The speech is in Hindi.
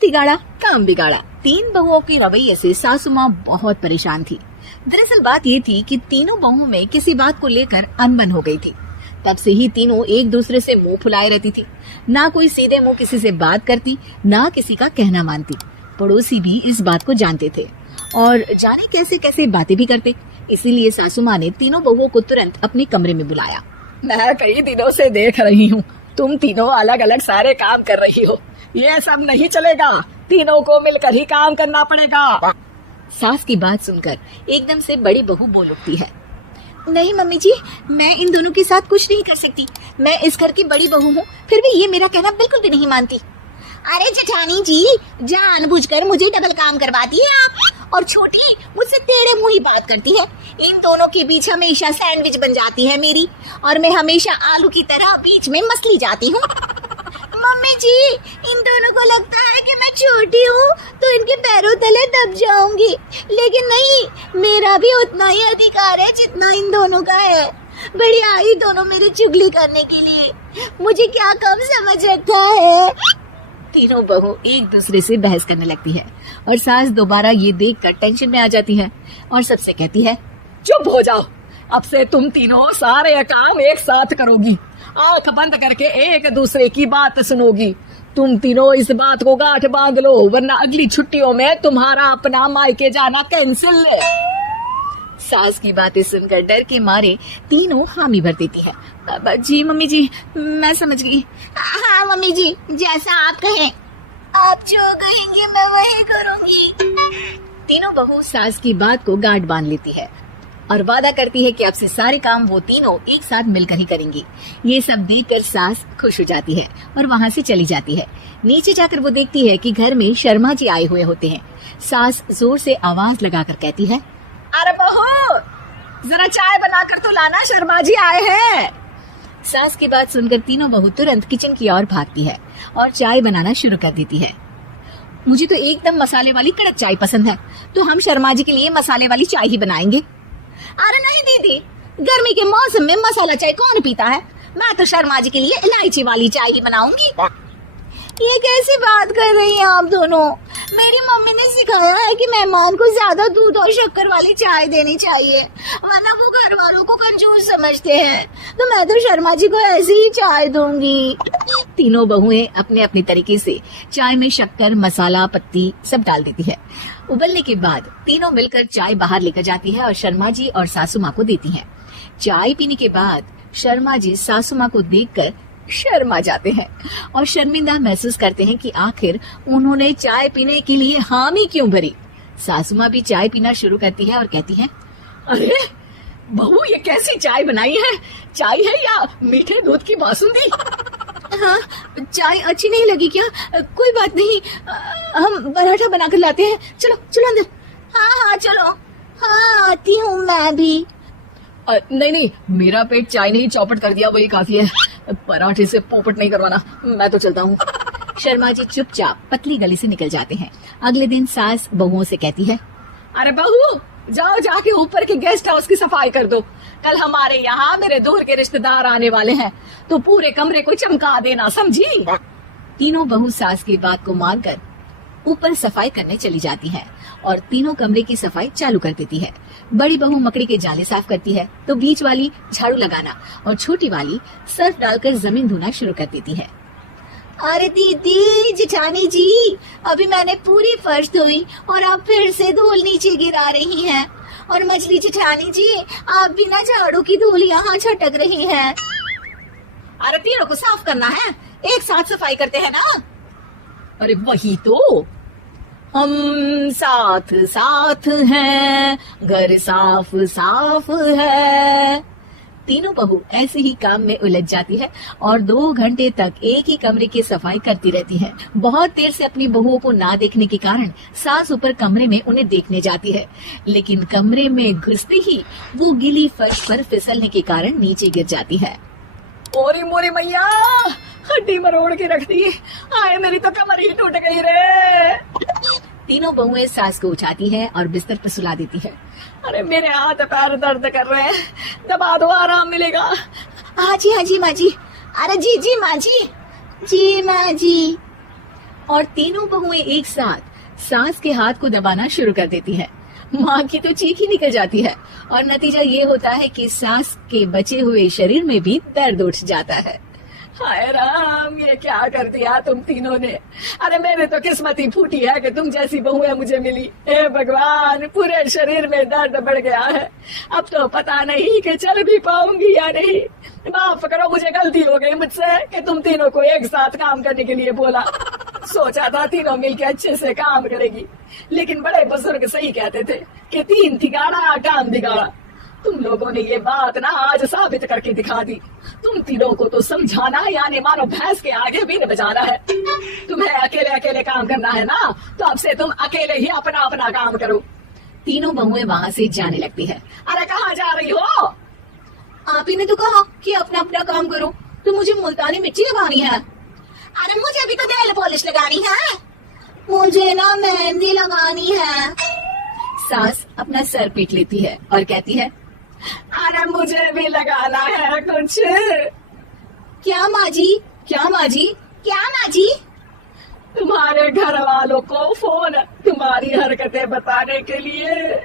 तिगाड़ा काम बिगाड़ा। तीन बहुओं के रवैये से सासू माँ बहुत परेशान थी। दरअसल बात ये थी कि तीनों बहुओं में किसी बात को लेकर अनबन हो गई थी। तब से ही तीनों एक दूसरे से मुंह फुलाए रहती थी। ना कोई सीधे मुंह किसी से बात करती, ना किसी का कहना मानती। पड़ोसी भी इस बात को जानते थे और जाने कैसे कैसे बातें भी करते। इसीलिए सासू माँ ने तीनों बहुओं को तुरंत अपने कमरे में बुलाया। मैं कई दिनों से देख रही हूँ, तुम तीनों अलग अलग सारे काम कर रही हो। ये सब नहीं चलेगा, तीनों को मिलकर ही काम करना पड़ेगा। सास की बात सुनकर एकदम से बड़ी बहू बोल उठती है। नहीं मम्मी जी, मैं इन दोनों के साथ कुछ नहीं कर सकती। मैं इस घर की बड़ी बहू हूँ, फिर भी ये मेरा कहना बिल्कुल भी नहीं मानती। अरे जेठानी जी, जानबूझकर मुझे डबल काम करवाती है आप, और छोटी मुझसे टेढ़े मुंह ही बात करती है। इन दोनों के बीच हमेशा सैंडविच बन जाती है मेरी, और मैं हमेशा आलू की तरह बीच में मसली जाती हूँ। मम्मी जी, इन दोनों को लगता है कि मैं छोटी हूँ तो इनके पैरों तले दब जाऊंगी, लेकिन नहीं, मेरा भी उतना ही अधिकार है जितना इन दोनों का है। बढ़िया ही दोनों मेरी चुगली करने के लिए, मुझे क्या कम समझ रखा है। तीनों बहू एक दूसरे से बहस करने लगती है और सास दोबारा ये देखकर टेंशन में आ जाती है और सबसे कहती है, चुप हो जाओ, अब से तुम तीनों सारे काम एक साथ करोगी, आंख बंद करके एक दूसरे की बात सुनोगी। तुम तीनों इस बात को गांठ बांध लो, वरना अगली छुट्टियों में तुम्हारा अपना मायके जाना कैंसिल है। सास की बातें सुनकर डर के मारे तीनों हामी भर देती है। जी मम्मी जी, मैं समझ गई। हाँ मम्मी जी, जैसा आप कहें। आप जो कहेंगे मैं वही करूंगी। तीनों बहू सास की बात को गांठ बांध लेती है और वादा करती है कि अब से सारे काम वो तीनों एक साथ मिलकर ही करेंगी। ये सब देखकर सास खुश हो जाती है और वहाँ से चली जाती है। नीचे जाकर वो देखती है कि घर में शर्मा जी आए हुए होते हैं। सास जोर से आवाज लगाकर कहती है, अरे बहू, जरा चाय बनाकर तो लाना, शर्मा जी आए हैं। सास की बात सुनकर तीनों बहू तुरंत किचन की ओर भागती है और चाय बनाना शुरू कर देती है। मुझे तो एकदम मसाले वाली कड़क चाय पसंद है, तो हम शर्मा जी के लिए मसाले वाली चाय ही बनाएंगे। अरे नहीं दीदी, गर्मी के मौसम में मसाला चाय कौन पीता है? मैं तो शर्मा जी के लिए इलायची वाली चाय ही बनाऊंगी। ये कैसी बात कर रही हैं आप दोनों? मेरी मम्मी ने सिखाया है कि मेहमान को ज्यादा दूध और शक्कर वाली चाय देनी चाहिए, वरना वो घर वालों को कंजूस समझते हैं। तो मैं तो शर्मा जी को ऐसी ही चाय दूंगी। तीनों बहुएं अपने अपने तरीके से चाय में शक्कर, मसाला, पत्ती सब डाल देती है। उबलने के बाद तीनों मिलकर चाय बाहर लेकर जाती है और शर्मा जी और सासू माँ को देती है। चाय पीने के बाद शर्मा जी सासू माँ को देखकर शर्मा जाते हैं और शर्मिंदा महसूस करते हैं कि आखिर उन्होंने चाय पीने के लिए हामी क्यों भरी। सासू माँ भी चाय पीना शुरू करती है और कहती है, अरे बहू, ये कैसी चाय बनाई है? चाय है या मीठे दूध की बासुंदी? हाँ, चाय अच्छी नहीं लगी क्या? कोई बात नहीं, हम पराठा बनाकर लाते हैं। चलो चलो अंदर। हाँ चलो। हाँ, आती हूँ मैं भी। नहीं, मेरा पेट चाय ने ही चौपट कर दिया, वही काफी है। पराठे से पोपट नहीं करवाना, मैं तो चलता हूँ। शर्मा जी चुपचाप पतली गली से निकल जाते हैं। अगले दिन सास बहुओं से कहती है, अरे बहू, जाओ जाके ऊपर के गेस्ट हाउस की सफाई कर दो। कल हमारे यहाँ मेरे दूर के रिश्तेदार आने वाले हैं, तो पूरे कमरे को चमका देना, समझी? तीनों बहू सास की बात को मानकर ऊपर सफाई करने चली जाती है और तीनों कमरे की सफाई चालू कर देती है। बड़ी बहू मकड़ी के जाले साफ करती है, तो बीच वाली झाड़ू लगाना और छोटी वाली सर्फ डालकर जमीन धोना शुरू कर देती है। अरे दीदी, जेठानी जी, अभी मैंने पूरी फर्श धोई और आप फिर से धूल नीचे गिरा रही हैं। और मछली जेठानी जी, आप बिना झाड़ू की धूल यहाँ छटक रही हैं। अरे तीनों को साफ करना है, एक साथ सफाई करते हैं ना। अरे वही तो, हम साथ साथ हैं, घर साफ साफ है। तीनों बहू ऐसे ही काम में उलझ जाती है और 2 घंटे तक एक ही कमरे की सफाई करती रहती है। बहुत देर से अपनी बहुओं को ना देखने के कारण सास ऊपर कमरे में उन्हें देखने जाती है, लेकिन कमरे में घुसते ही वो गीली फर्श पर फिसलने के कारण नीचे गिर जाती है। ओरी मोरी मैया, हड्डी मरोड़ के रख दी, आए मेरी तो कमर ही टूट गई रे। तीनों बहुएं सास को उठाती है और बिस्तर पर सुला देती है। अरे मेरे हाथ पैर दर्द कर रहे हैं, दबा दो, आराम मिलेगा। हाँ जी माँ जी। अरे जी माँ जी, जी माँ जी। और तीनों बहुएं एक साथ सास के हाथ को दबाना शुरू कर देती है। माँ की तो चीख ही निकल जाती है और नतीजा ये होता है कि सास के बचे हुए शरीर में भी दर्द उठ जाता है। हाय राम, ये क्या कर दिया तुम तीनों ने। अरे मेरे तो किस्मत ही फूटी है कि तुम जैसी बहुएं मुझे मिली। हे भगवान, पूरे शरीर में दर्द बढ़ गया है। अब तो पता नहीं कि चल भी पाऊंगी या नहीं। माफ करो, मुझे गलती हो गई मुझसे कि तुम तीनों को एक साथ काम करने के लिए बोला। सोचा था तीनों मिलके अच्छे से काम करेगी, लेकिन बड़े बुजुर्ग सही कहते थे कि तीन ठिकाना काम बिगाड़ा। तुम लोगों ने ये बात ना आज साबित करके दिखा दी। तुम तीनों को तो समझाना यानी मानो भैंस के आगे बीन बजाना है। तुम्हें अकेले अकेले काम करना है ना, तो अब से तुम अकेले ही अपना अपना काम करो। तीनों बहुएं वहाँ से जाने लगती है। अरे कहाँ जा रही हो? आप ही ने तो कहा कि अपना अपना काम करो, तो मुझे मुल्तानी मिट्टी लगानी है। अरे मुझे भी तो नेल पॉलिश लगानी है। मुझे ना मेहंदी लगानी है। सास अपना सर पीट लेती है और कहती है, अरे मुझे भी लगाना है कुछ। क्या माँ जी, क्या माँ जी? क्या माँ जी? तुम्हारे घर वालों को फोन तुम्हारी हरकतें बताने के लिए।